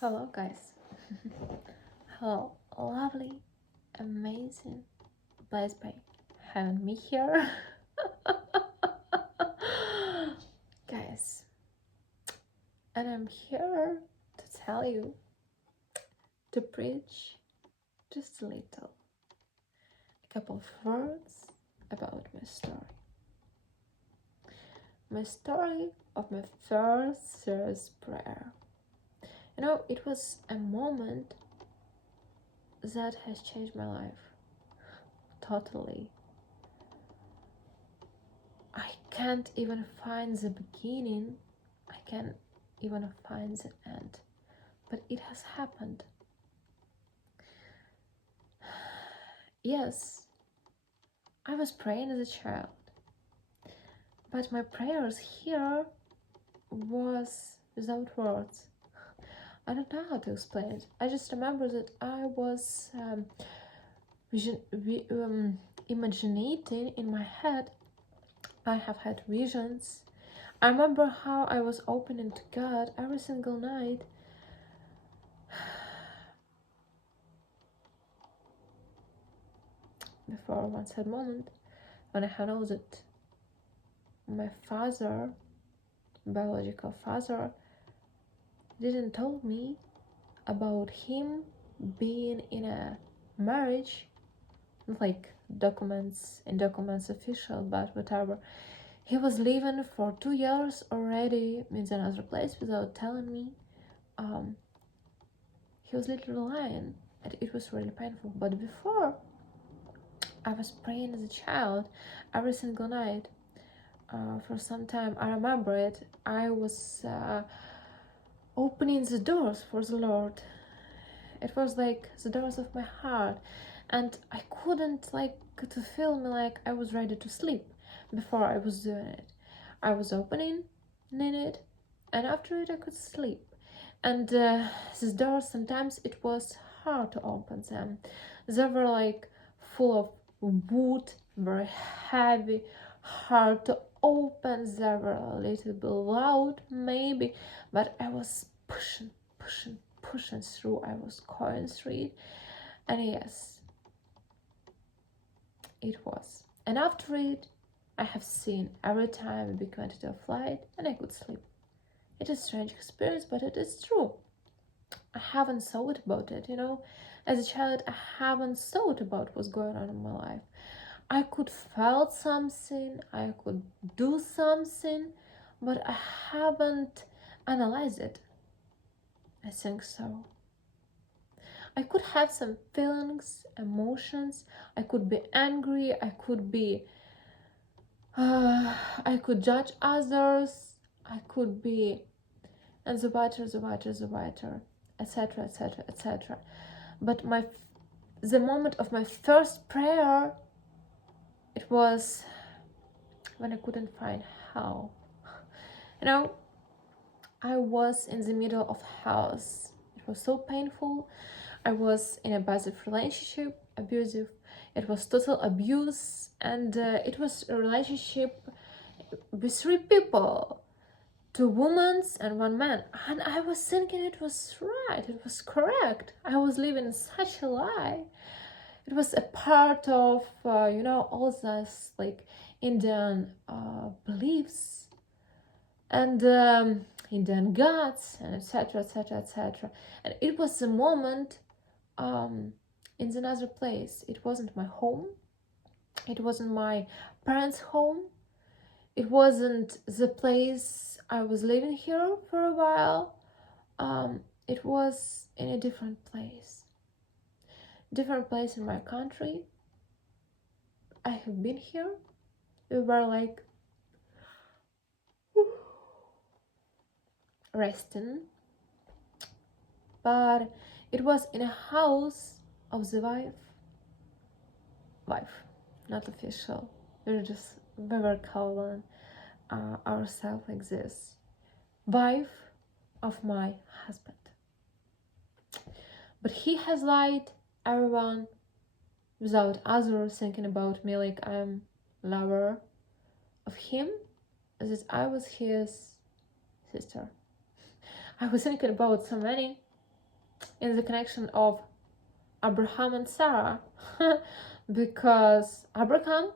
Hello, guys. Hello, lovely, amazing, blessed by having me here. Guys, and I'm here to tell you, to preach just a little, a couple of words about my story. My story of my first serious prayer. It was a moment that has changed my life totally. I can't even find the beginning, I can't even find the end, but it has happened. Yes, I was praying as a child, but my prayers here was without words. I don't know how to explain it. I just remember that I was imagining in my head. I have had visions. I remember how I was opening to God every single night. Before one sad moment, when I know that my father, biological father, didn't tell me about him being in a marriage, like documents official, but whatever. He was living for 2 years already in another place without telling me. He was literally lying, and it was really painful. But before, I was praying as a child every single night. For some time, I remember it. I was opening the doors for the Lord. It was like the doors of my heart, and I couldn't to feel me like I was ready to sleep before I was doing it. I was opening in it, and after it I could sleep. And these doors, sometimes it was hard to open them. They were like full of wood, very heavy, hard to open. They were a little bit loud maybe, but I was pushing through. I was going through it, and yes, it was. And after it, I have seen every time a big quantity of light, and I could sleep. It is a strange experience, but it is true. I haven't thought about it, As a child, I haven't thought about what's going on in my life. I could feel something, I could do something, but I haven't analyzed it. I think so. I could have some feelings, emotions. I could be angry. I could be. I could judge others. I could be, and the writer, etc., etc., etc. But the moment of my first prayer, it was when I couldn't find how. I was in the middle of house. It was so painful. I was in a abusive relationship, abusive. It was total abuse, and it was a relationship with 3 people, 2 women and 1 man. And I was thinking it was right, it was correct. I was living such a lie. It was a part of, all those Indian beliefs and Indian gods and etc., etc., etc. And it was a moment in another place. It wasn't my home. It wasn't my parents' home. It wasn't the place I was living here for a while. It was in a different place. Different place in my country. I have been here. We were resting. But it was in a house of the wife, not official. We were calling ourselves like this, wife of my husband. But he has lied everyone without others thinking about me like I'm lover of him, that I was his sister. I was thinking about so many in the connection of Abraham and Sarah, because Abraham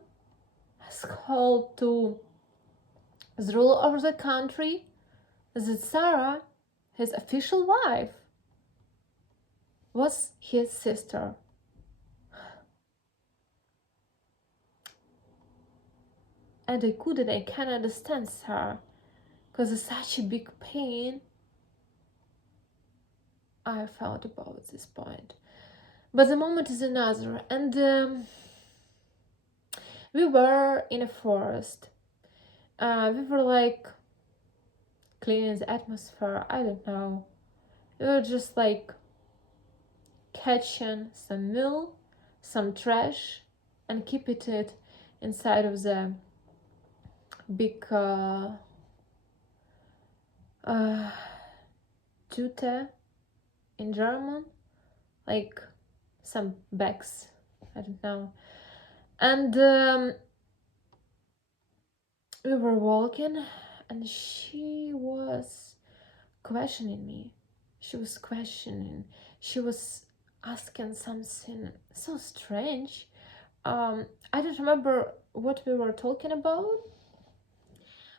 has called to the ruler of the country that Sarah, his official wife, was his sister. And I can't understand Sarah, because it's such a big pain I felt about this point. But the moment is another, and we were in a forest. We were like cleaning the atmosphere, I don't know. We were just like catching some meal, some trash, and keep it inside of the big Tüte in German, like some bags, I don't know. And we were walking, and she was questioning me. She was asking something so strange. I don't remember what we were talking about,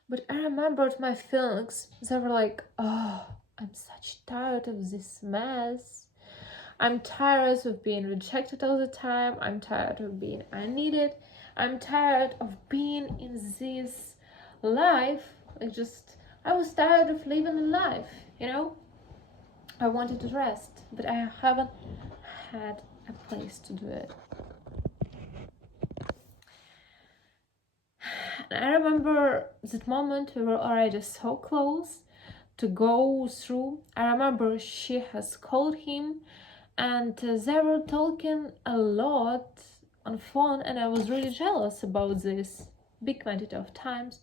but I remembered my feelings. They were like, oh, I'm such tired of this mess. I'm tired of being rejected all the time. I'm tired of being unneeded. I'm tired of being in this life. I was tired of living a life, you know? I wanted to rest, but I haven't had a place to do it. And I remember that moment we were already so close to go through. I remember she has called him, and they were talking a lot on phone, and I was really jealous about this big quantity of times,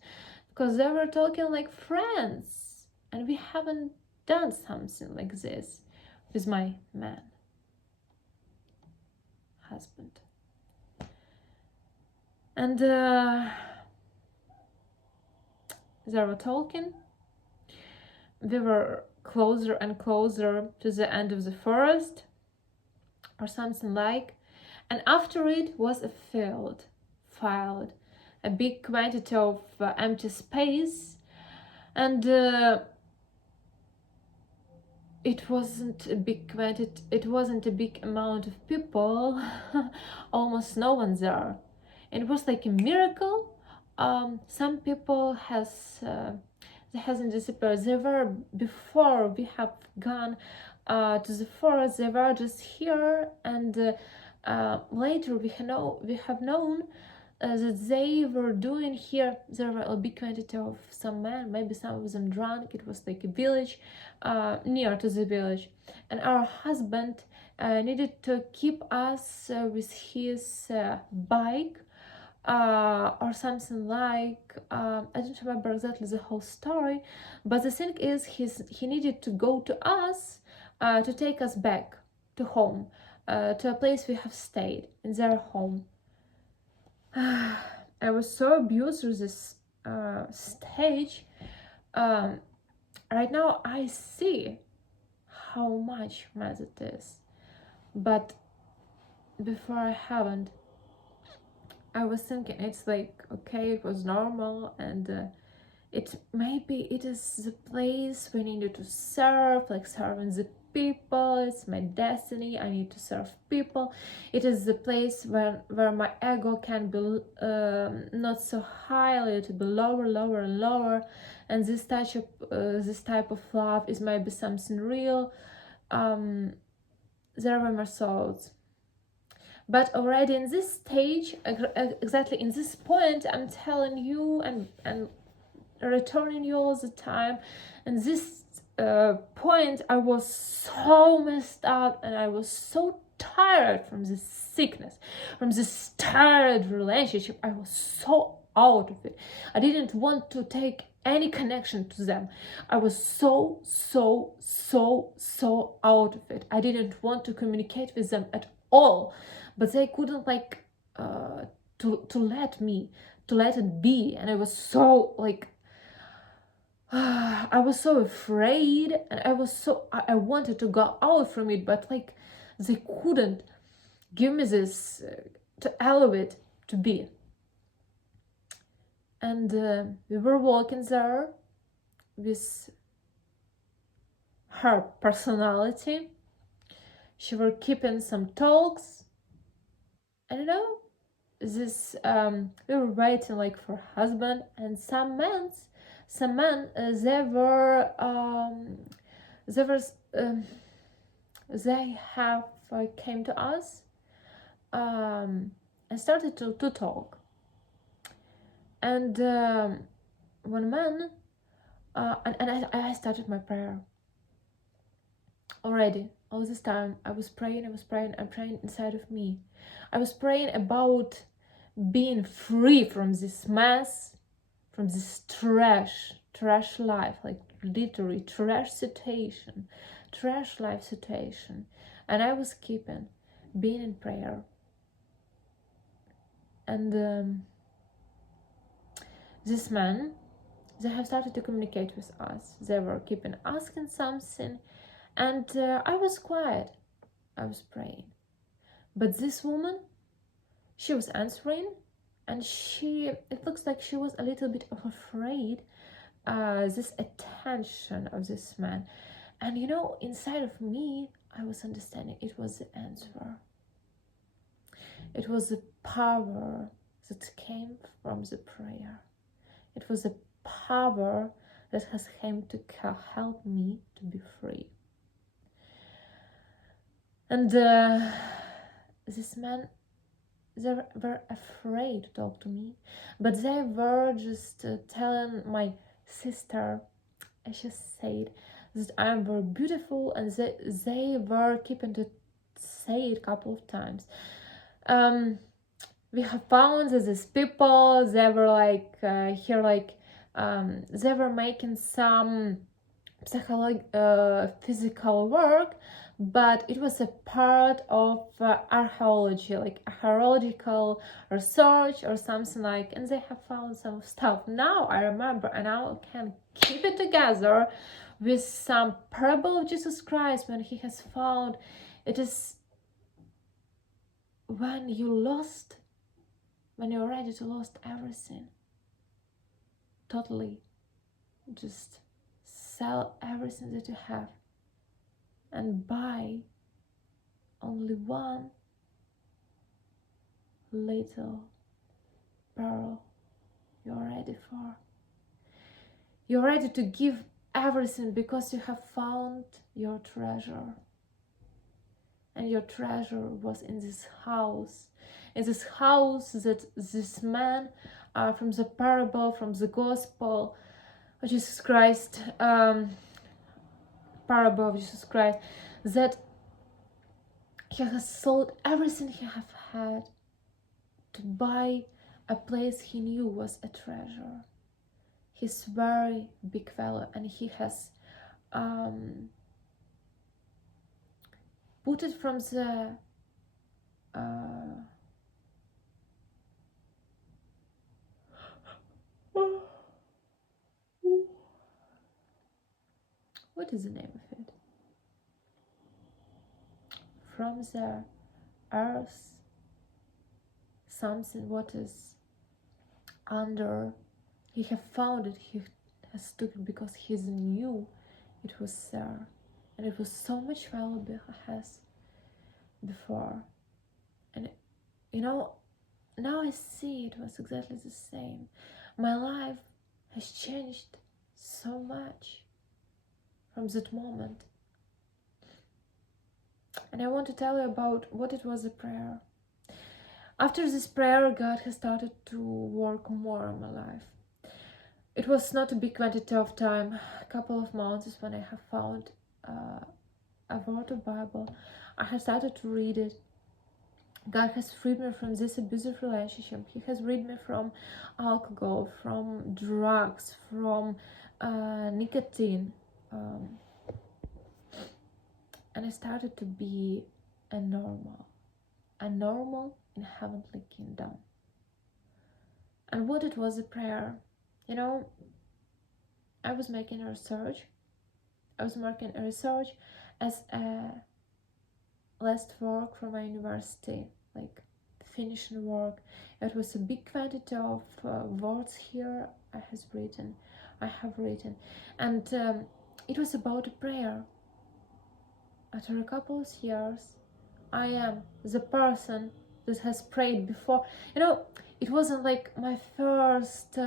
because they were talking like friends, and we haven't done something like this with my man husband. And they were talking. We were closer and closer to the end of the forest, or something like, and after it was a field, a big quantity of empty space, and it wasn't a big quantity, it wasn't a big amount of people, almost no one there. It was like a miracle. Some people they hasn't disappeared. They were before we have gone to the forest. They were just here, and later we have known that they were doing here. There were a big quantity of some men, maybe some of them drunk. It was like a village near to the village, and our husband needed to keep us with his bike or something like, I don't remember exactly the whole story, but the thing is he needed to go to us to take us back to home, to a place we have stayed, in their home. I was so abused through this stage. Right now I see how much mess it is, but before I haven't. I was thinking it's like, okay, it was normal, and maybe it is the place we needed to serve, like serving the people. It's my destiny. I need to serve people. It is the place where my ego can be not so high, a little bit lower and lower, and this type of love is maybe something real. There were my thoughts. But already in this stage, exactly in this point, I'm telling you and returning you all the time. And this point, I was so messed up, and I was so tired from this sickness, from this tired relationship. I was so out of it. I didn't want to take any connection to them. I was so out of it. I didn't want to communicate with them at all, but they couldn't to let it be. And I was so like, I was so afraid, and I wanted to go out from it, but like they couldn't give me this to elevate to be. And we were walking there with her personality. She were keeping some talks, and this we were waiting like for husband, and some men they were they have came to us and started to talk. And one man and I started my prayer already. All this time I was praying, I'm praying inside of me. I was praying about being free from this mess, from this trash life, like literally trash life situation. And I was keeping being in prayer. And this man, they have started to communicate with us. They were keeping asking something, and I was quiet. I was praying. But this woman, she was answering, and it looks like she was a little bit of afraid this attention of this man. And inside of me, I was understanding it was the answer. It was the power that came from the prayer. It was the power that has come to help me to be free. And this man, they were afraid to talk to me, but they were just telling my sister, as she said, that I am very beautiful, and they were keeping to say it a couple of times. We have found that these people, they were like here, like they were making some physical work, but it was a part of archaeology, like archaeological research or something like, and they have found some stuff. Now I remember, and I can keep it together with some parable of Jesus Christ when he has found it is when you're ready to lose everything totally, just sell everything that you have and buy only one little pearl you're ready for. You're ready to give everything because you have found your treasure. And your treasure was in this house that this man from the parable, from the gospel of Jesus Christ, parable of Jesus Christ, that he has sold everything he have had to buy a place he knew was a treasure. He's very big fellow, and he has put it from the what is the name of it? From the earth, something what is under. He have found it. He has took it because he knew it was there, and it was so much valuable as before. And now I see it was exactly the same. My life has changed so much from that moment. And I want to tell you about what it was a prayer. After this prayer, God has started to work more on my life. It was not a big quantity of time, a couple of months is when I have found a word of Bible. I have started to read it. God has freed me from this abusive relationship. He has freed me from alcohol, from drugs, from nicotine. And I started to be a normal in heavenly kingdom. And what it was a prayer, I was making a research. I was making a research as a last work for my university, like finishing work. It was a big quantity of words here I have written, and it was about a prayer. After a couple of years, I am the person that has prayed before. It wasn't like my first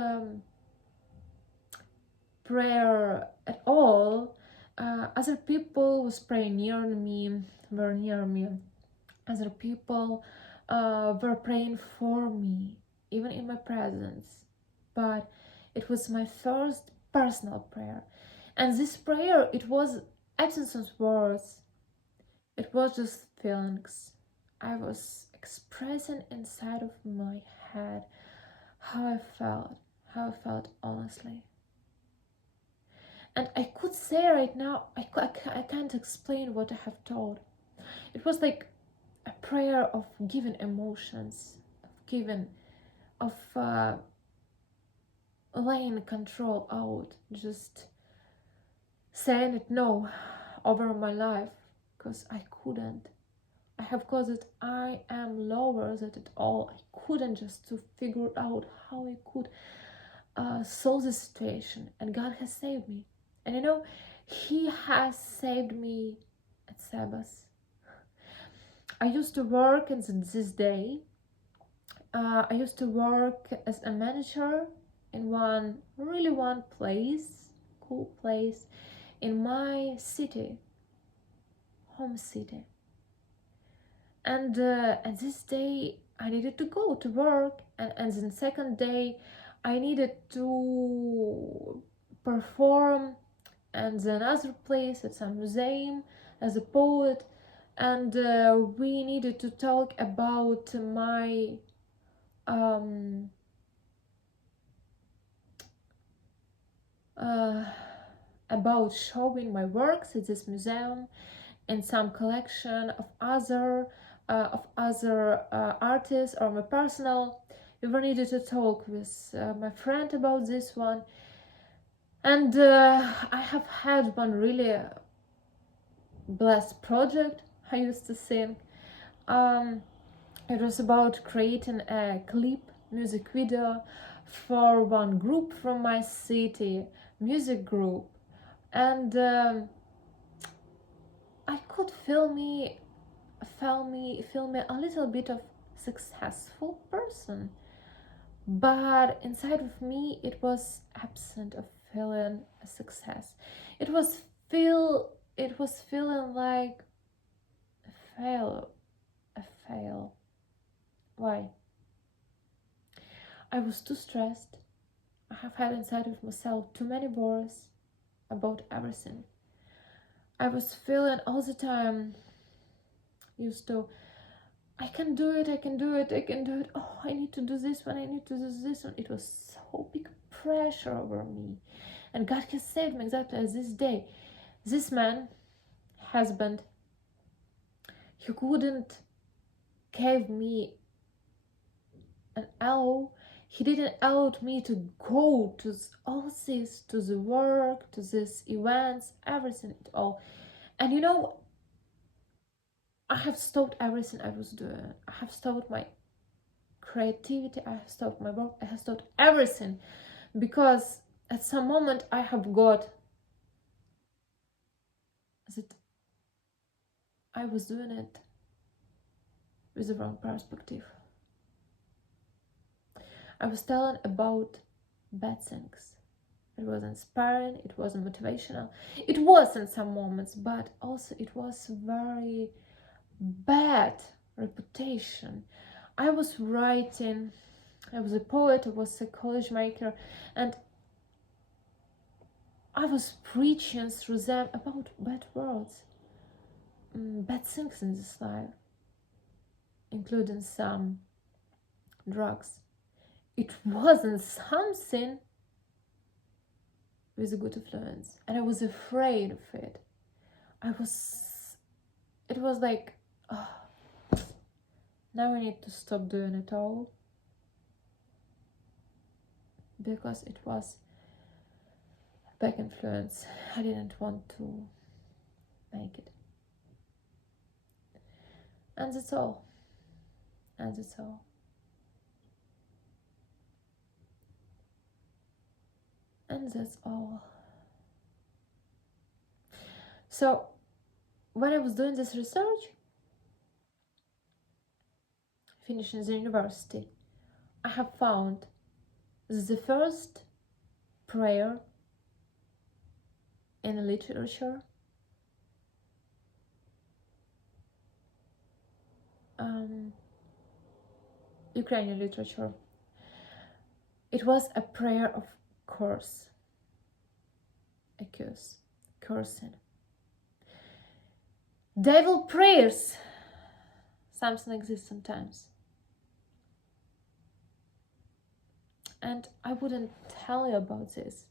prayer at all. Other people was praying were near me. Other people were praying for me, even in my presence. But it was my first personal prayer. And this prayer, it was absence of words. It was just feelings. I was expressing inside of my head how I felt honestly. And I could say right now, I can't explain what I have told. It was like a prayer of giving emotions, of laying control out, just saying it no over my life, because I couldn't. I have caused it. I am lower than it all. I couldn't just to figure out how I could solve the situation, and God has saved me. And He has saved me at Sabbath. I used to work in this day. I used to work as a manager in one place, cool place, in my city, home city. And this day I needed to go to work, and the second day I needed to perform and another place at some museum as a poet, and we needed to talk about my about showing my works at this museum and some collection of other artists, or my personal. We were needed to talk with my friend about this one, and I have had one really blessed project. I used to think it was about creating a music video for one group from my city, music group, and I could feel me a little bit of successful person, but inside of me it was absent of feeling a success. It was feeling like a fail. Why? I was too stressed. I have had inside of myself too many worries about everything. I was feeling all the time used to, I can do it. Oh, I need to do this one, I need to do this one. It was so big pressure over me. And God has saved me exactly as this day. This man, husband, he couldn't give me an allow. He didn't allow me to go to all this, to the work, to these events, everything at all. And I have stopped everything I was doing. I have stopped my creativity, I have stopped my work, I have stopped everything, because at some moment I have got that I was doing it with the wrong perspective. I was telling about bad things. It was inspiring, it was motivational. It was in some moments, but also it was very bad reputation. I was writing, I was a poet, I was a college maker, and I was preaching through them about bad words, bad things in this life, including some drugs. It wasn't something with a good influence, and I was afraid of it. It was like, oh, now I need to stop doing it all, because it was bad influence. I didn't want to make it. And that's all. And that's all. And that's all. So, when I was doing this research, finishing the university, I have found the first prayer in literature Ukrainian literature. It was a prayer of curse, accuse, cursing. Devil prayers, something like this sometimes. And I wouldn't tell you about this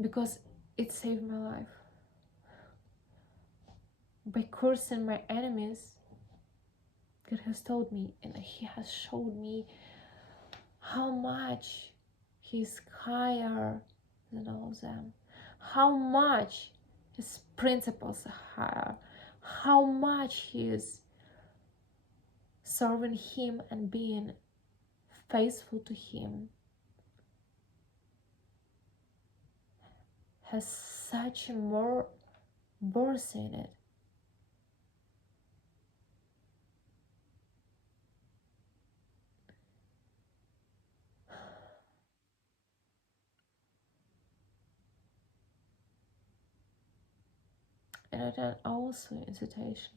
because it saved my life. By cursing my enemies, God has told me, and He has showed me how much He's higher than all of them, how much His principles are higher, how much He is serving Him and being faithful to Him has such a more worth in it. And I am also in situation.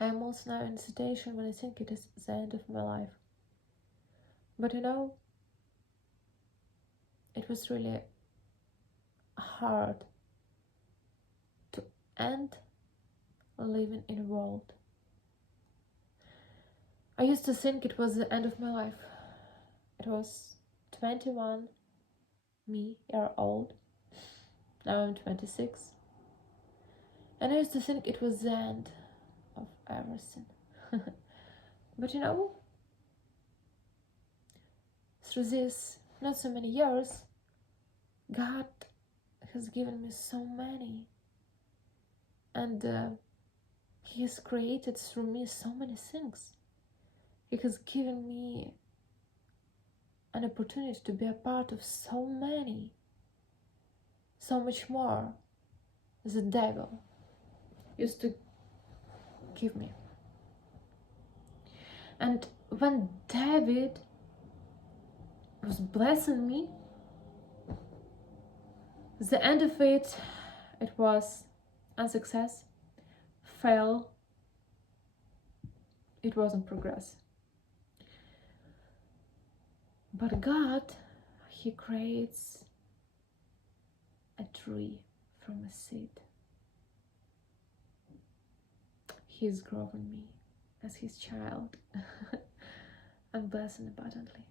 I am also now in a situation when I think it is the end of my life. But you know, it was really hard to end living in a world. I used to think it was the end of my life. It was 21 year old. Now I'm 26. And I used to think it was the end of everything. But you know, through these not so many years, God has given me so many. And He has created through me so many things. He has given me an opportunity to be a part of so many, so much more the devil used to give me. And when David was blessing me, the end of it was unsuccess, fail, it wasn't progress. But God, He creates a tree from a seed. He is growing me as His child and blessing abundantly.